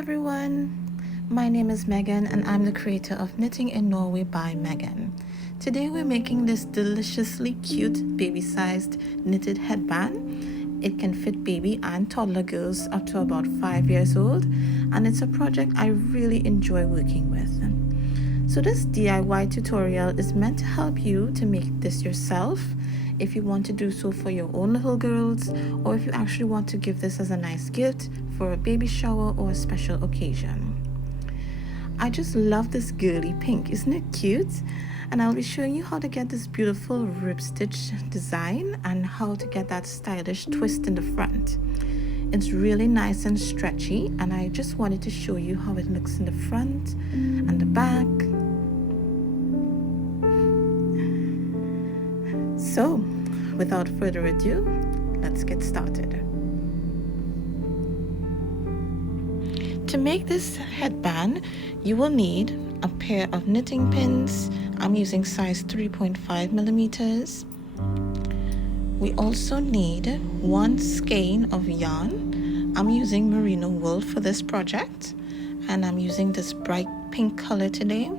everyone, my name is Megan and I'm the creator of Knitting in Norway by Megan. Today we're making this deliciously cute baby-sized knitted headband. It can fit baby and toddler girls up to about 5 years old, and it's a project I really enjoy working with. So this DIY tutorial is meant to help you to make this yourself if you want to do so for your own little girls, or if you actually want to give this as a nice gift for a baby shower or a special occasion. I just love this girly pink, isn't it cute? And I'll be showing you how to get this beautiful rib stitch design and how to get that stylish twist in the front. It's really nice and stretchy, and I just wanted to show you how it looks in the front and the back. So, without further ado, let's get started. To make this headband, you will need a pair of knitting pins. I'm using size 3.5 millimeters. We also need one skein of yarn. I'm using merino wool for this project, and I'm using this bright pink color today.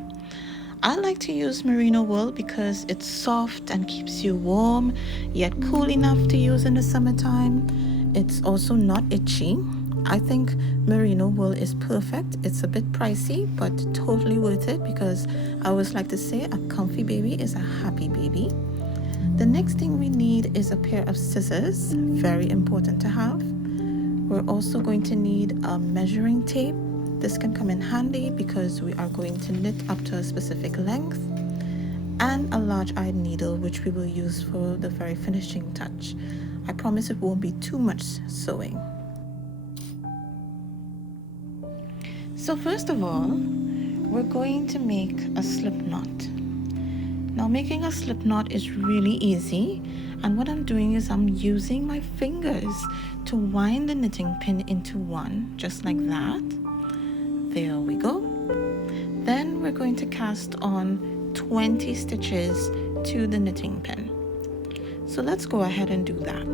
I like to use merino wool because it's soft and keeps you warm, yet cool enough to use in the summertime. It's also not itchy. I think merino wool is perfect. It's a bit pricey, but totally worth it because I always like to say a comfy baby is a happy baby. The next thing we need is a pair of scissors, very important to have. We're also going to need a measuring tape. This can come in handy because we are going to knit up to a specific length, and a large eyed needle, which we will use for the very finishing touch. I promise it won't be too much sewing. So first of all, we're going to make a slip knot. Now making a slip knot is really easy, and what I'm doing is I'm using my fingers to wind the knitting pin into one, just like that. There we go. Then we're going to cast on 20 stitches to the knitting pin. So let's go ahead and do that.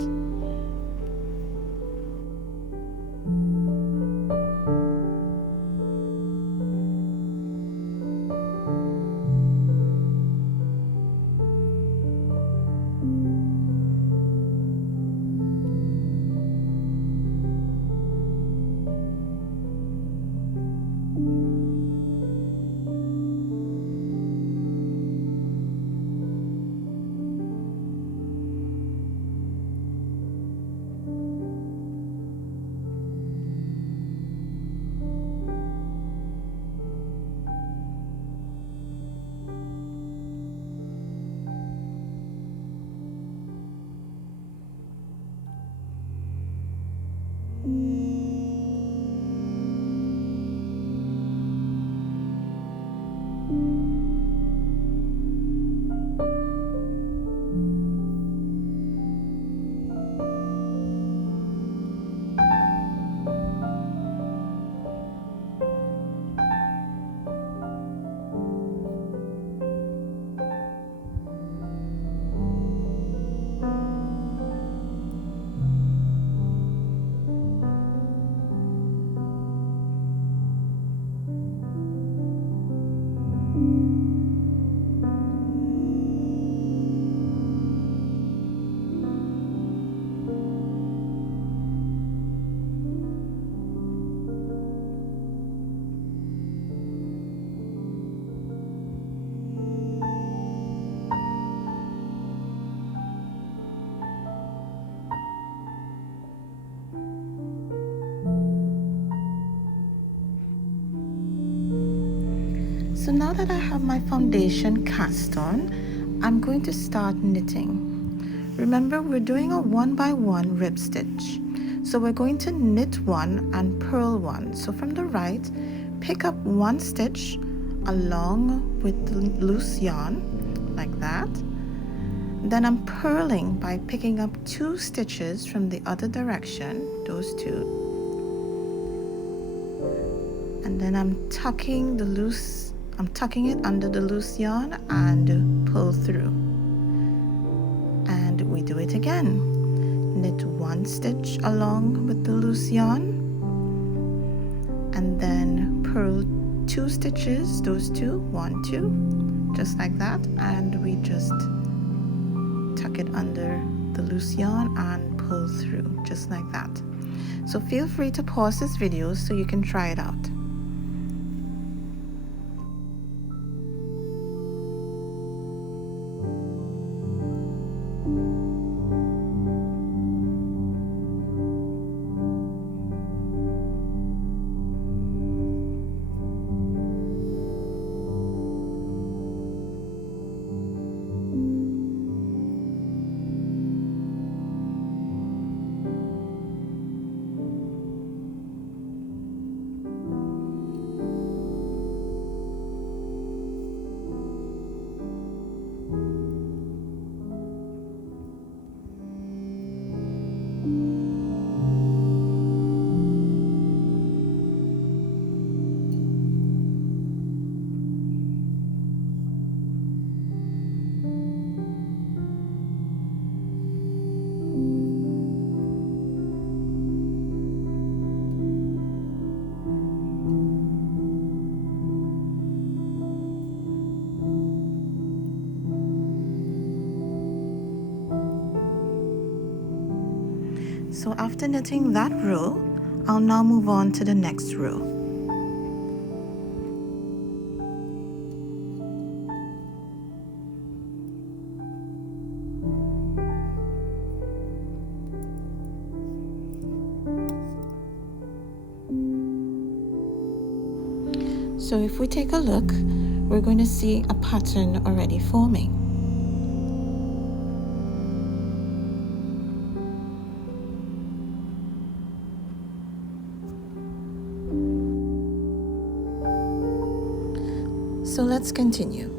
So now that I have my foundation cast on, I'm going to start knitting. Remember, we're doing a 1x1 rib stitch. So we're going to knit one and purl one. So from the right, pick up one stitch along with the loose yarn, like that. Then I'm purling by picking up 2 stitches from the other direction, those 2. And then I'm tucking it under the loose yarn and pull through. And we do it again. Knit 1 stitch along with the loose yarn, and then 2 stitches, those two, 1, 2, just like that, and we just tuck it under the loose yarn and pull through just like that. So feel free to pause this video so you can try it out. So after knitting that row, I'll now move on to the next row. So if we take a look, we're going to see a pattern already forming. So let's continue.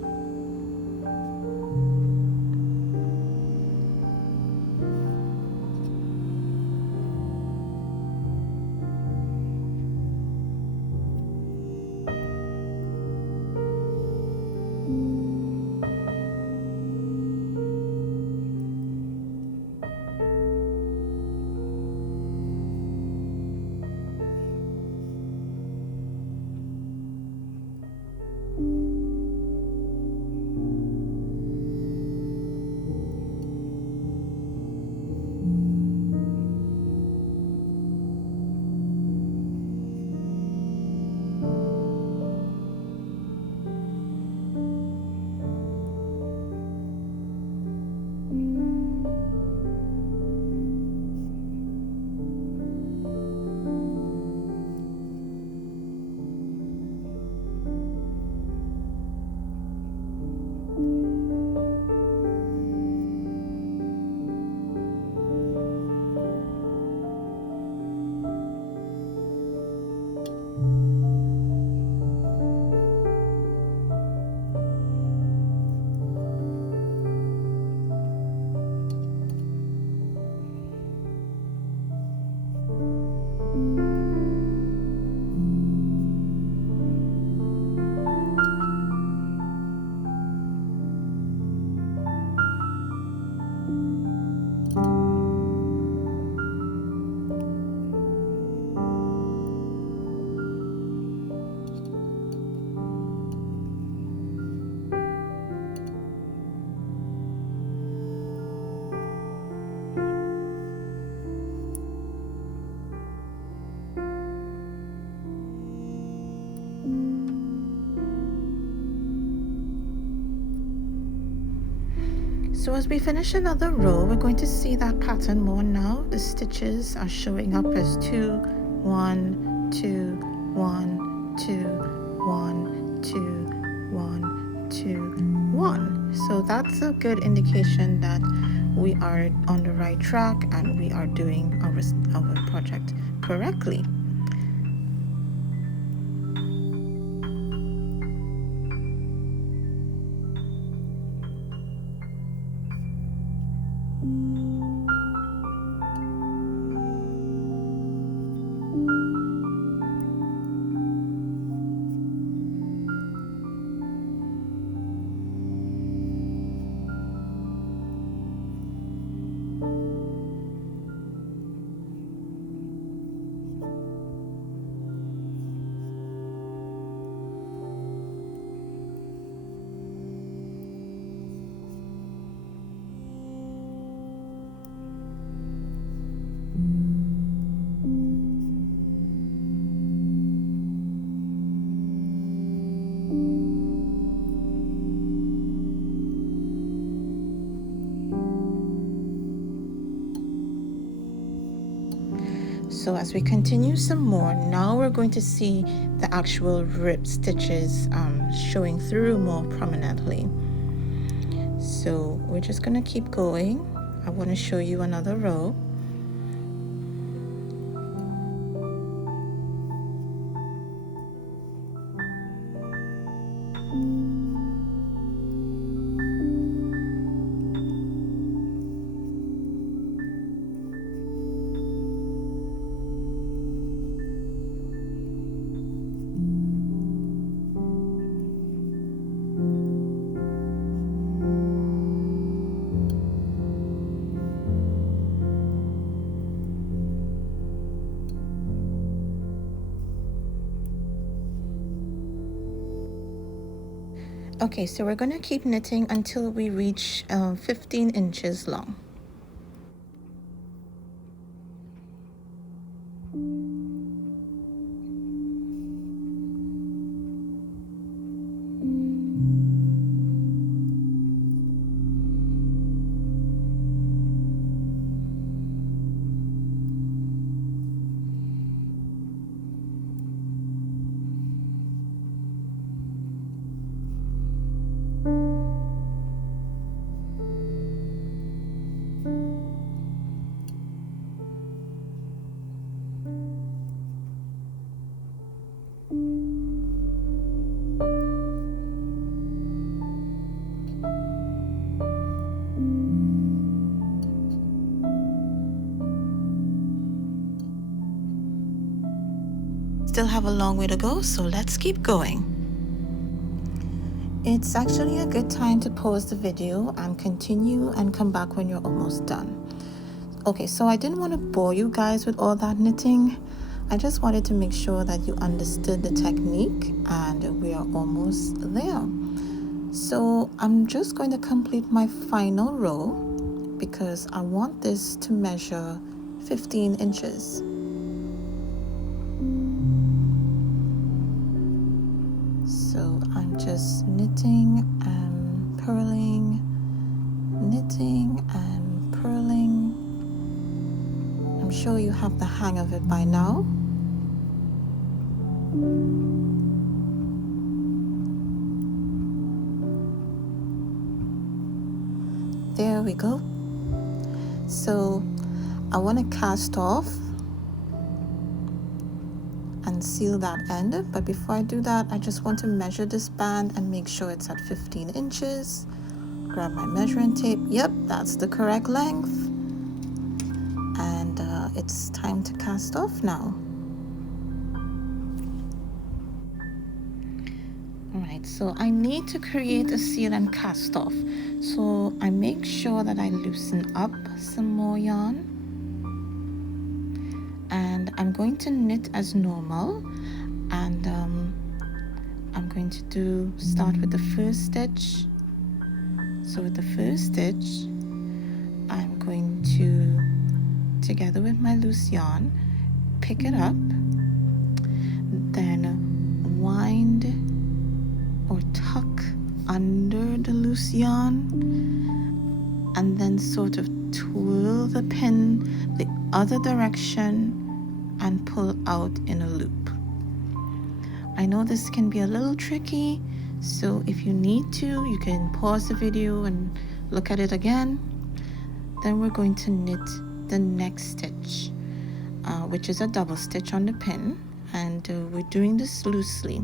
So as we finish another row, we're going to see that pattern more now. The stitches are showing up as 2, 1, 2, 1, 2, 1, 2, 1, 2, 1. So that's a good indication that we are on the right track and we are doing our project correctly. So as we continue some more, now we're going to see the actual rib stitches showing through more prominently. So we're just going to keep going. I want to show you another row. Okay, so we're going to keep knitting until we reach 15 inches long. Still have a long way to go, so let's keep going. It's actually a good time to pause the video and continue and come back when you're almost done. Okay, so I didn't want to bore you guys with all that knitting. I just wanted to make sure that you understood the technique, and we are almost there. So I'm just going to complete my final row because I want this to measure 15 inches. So I'm just knitting and purling, knitting and purling. I'm sure you have the hang of it by now. There we go. So I want to cast off and seal that end, but before I do that, I just want to measure this band and make sure it's at 15 inches. Grab my measuring tape. Yep, that's the correct length. And it's time to cast off now. Alright, so I need to create a seal and cast off. So I make sure that I loosen up some more yarn. And I'm going to knit as normal, and I'm going to start with the first stitch. So with the first stitch, I'm going to, together with my loose yarn, pick it up, then wind or tuck under the loose yarn, and then sort of twirl the pin the other direction and pull out in a loop. I know this can be a little tricky, so if you need to, you can pause the video and look at it again. Then we're going to knit the next stitch, which is a double stitch on the pin, and we're doing this loosely.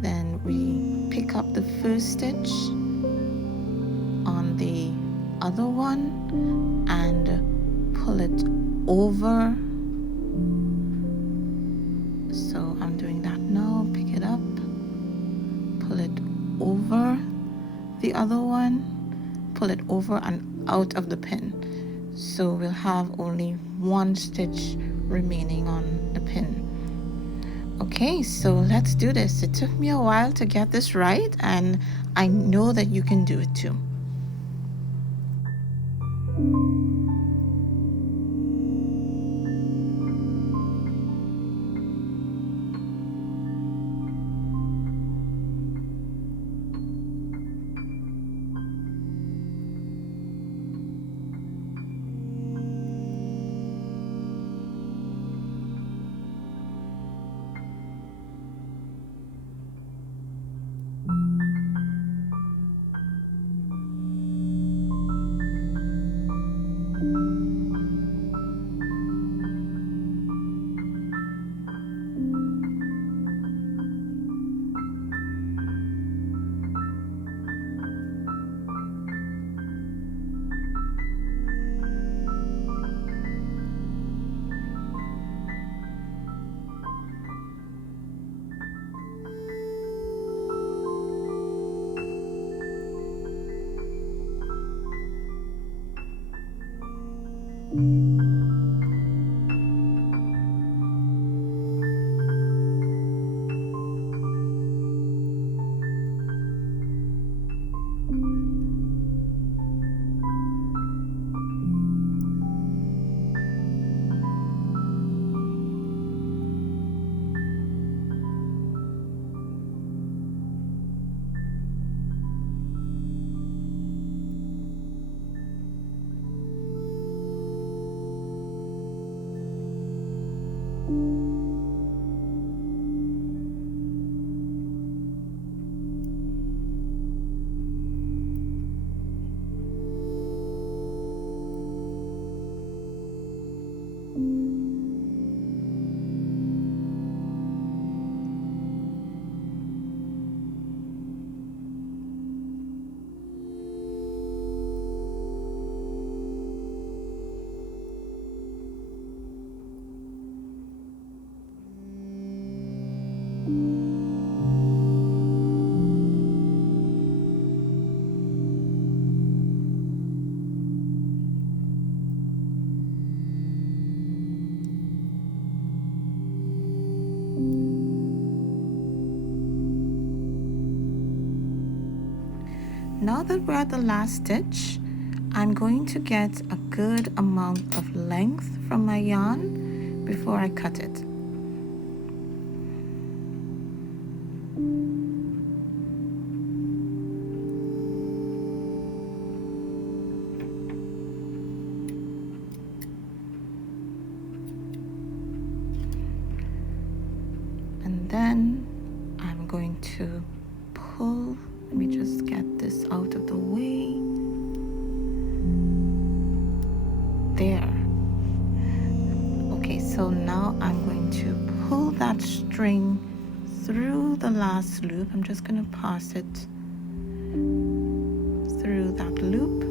Then we pick up the first stitch on the other one and pull it over. So I'm doing that now. Pick it up, pull it over the other one, pull it over and out of the pin. So we'll have only one stitch remaining on the pin. Okay, so let's do this. It took me a while to get this right, and I know that you can do it too. Now that we're at the last stitch, I'm going to get a good amount of length from my yarn before I cut it. And then I'm going to pull. Let me just get this out of the way. There. Okay, so now I'm going to pull that string through the last loop. I'm just going to pass it through that loop.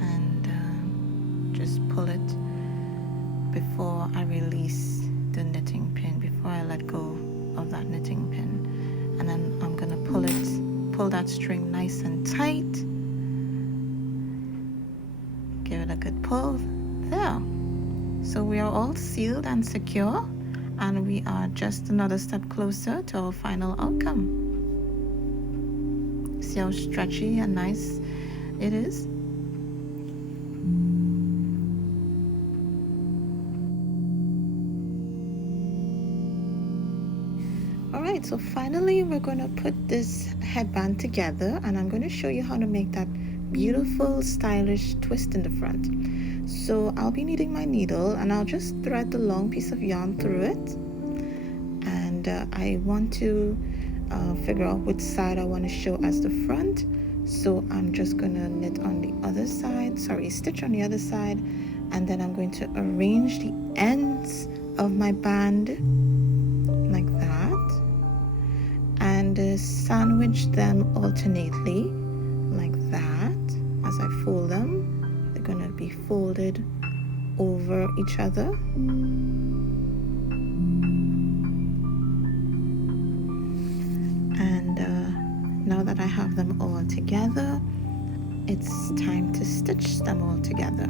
And just pull it before I release the knitting pin, before I let go of that knitting pin. And then I'm gonna pull that string nice and tight. Give it a good pull. There. So we are all sealed and secure, and we are just another step closer to our final outcome. See how stretchy and nice it is? Alright, so finally we're going to put this headband together, and I'm going to show you how to make that beautiful stylish twist in the front. So I'll be needing my needle, and I'll just thread the long piece of yarn through it, and I want to figure out which side I want to show as the front. So I'm just going to knit on the other side, stitch on the other side, and then I'm going to arrange the ends of my band like that, and sandwich them alternately like that. As I fold them, they're going to be folded over each other. And now that I have them all together, it's time to stitch them all together.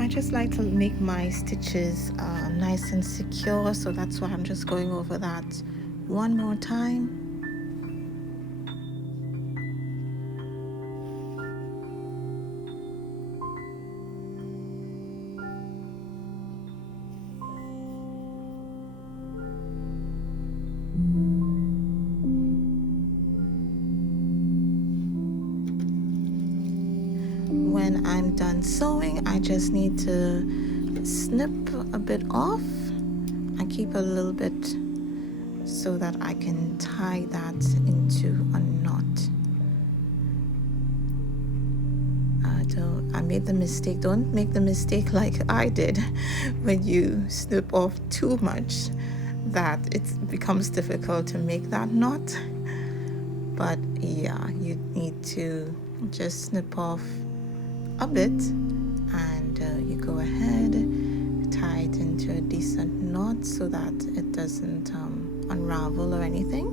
I just like to make my stitches nice and secure, so that's why I'm just going over that one more time. When I'm done sewing, I just need to snip a bit off and keep a little bit so that I can tie that into a knot. I made the mistake. Don't make the mistake like I did when you snip off too much, that it becomes difficult to make that knot. But yeah, you need to just snip off a bit, and you go ahead, tie it into a decent knot so that it doesn't unravel or anything.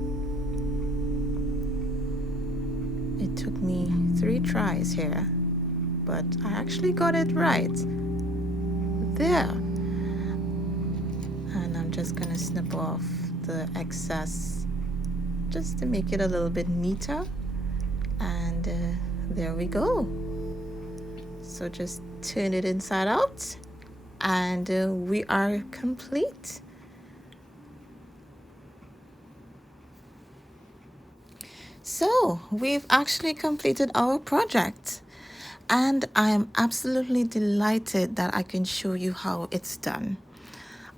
It took me 3 tries here, but I actually got it right there. And I'm just gonna snip off the excess just to make it a little bit neater, And there we go. So just turn it inside out and we are complete. So we've actually completed our project, and I am absolutely delighted that I can show you how it's done.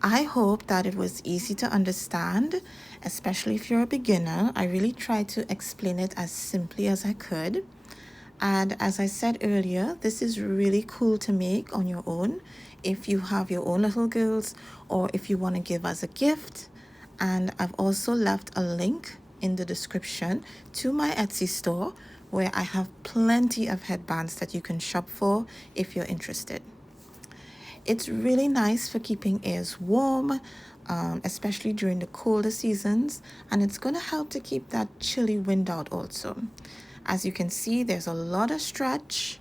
I hope that it was easy to understand, especially if you're a beginner. I really tried to explain it as simply as I could. And as I said earlier, this is really cool to make on your own if you have your own little girls or if you want to give as a gift. And I've also left a link in the description to my Etsy store where I have plenty of headbands that you can shop for if you're interested. It's really nice for keeping ears warm, especially during the colder seasons, and it's going to help to keep that chilly wind out also. As you can see, there's a lot of stretch,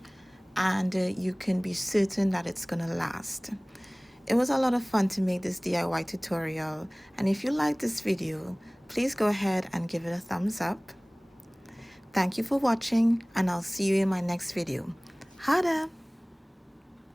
and you can be certain that it's going to last. It was a lot of fun to make this DIY tutorial, and if you like this video, please go ahead and give it a thumbs up. Thank you for watching, and I'll see you in my next video. Hada!